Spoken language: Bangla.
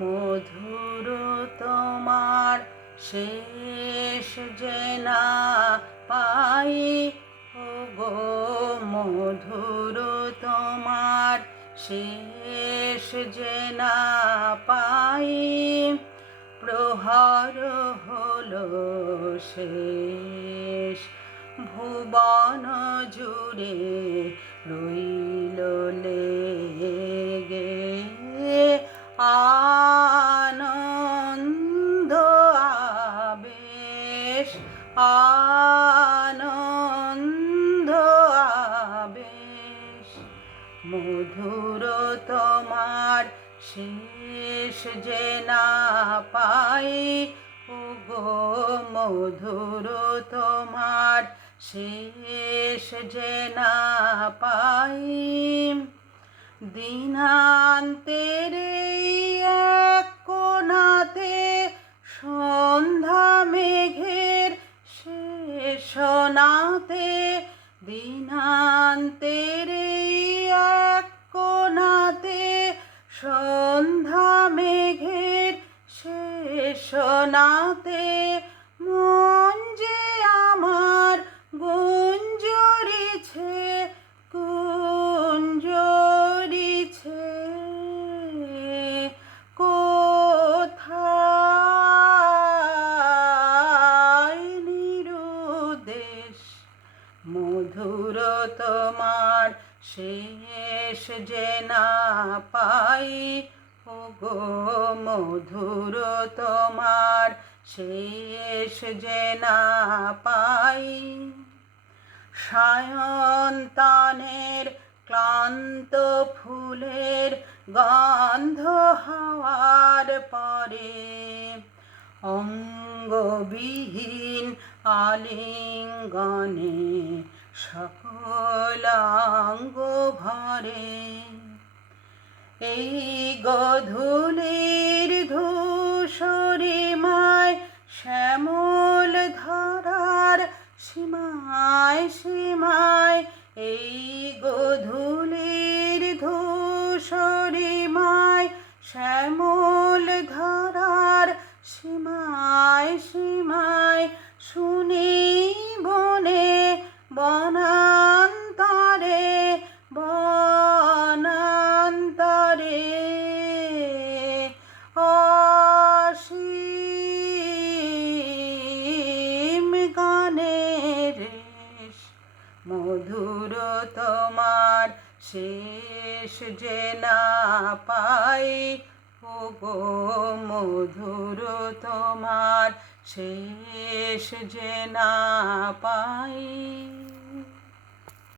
মধুর তোমার শেষ যে না পাই, ওগো মধুর তোমার শেষ যে না পাই, প্রহর হলো শেষ ভুবন জুড়ে রইল লেগে আনন্দ আবেশ, আনন্দ আবেশ। মধুর তোমার শেষ যে না পাই, ওগো মধুর তোমার শেষ যে না পাই, দিনান্তের এক কোণাতে সন্ধ্যা মেঘের শেষ নাতে, দিনান্তের এক কোণাতে সন্ধ্যা মেঘের শেষ নাতে, মন যে আমার গুঞ্জরিছে গুঞ্জরিছে, কোথায় নিরুদ্দেশ। মধুর তোমার শেষ যে না পাই, ওগো মধুর তোমার শেষ যে না পাই, সায়ন্তানের ক্লান্ত ফুলের গন্ধ হাওয়ার পরে, অঙ্গবিহীন আলিঙ্গনে সকলাঙ্গ ভরে, এই গধূলির ধূসরিমায় শ্যামল ধারার সীমায় সীমায়, এই গধূলির ধূসরিমায় শ্যামল ধারার সীমায় সীমায়, শুনি বনে বনান্তরে বনান্তরে অসীম গানের রেশ। মধুর তোমার শেষ যে না পাই, ওগো মধুর তোমার শেষ যে না পাই।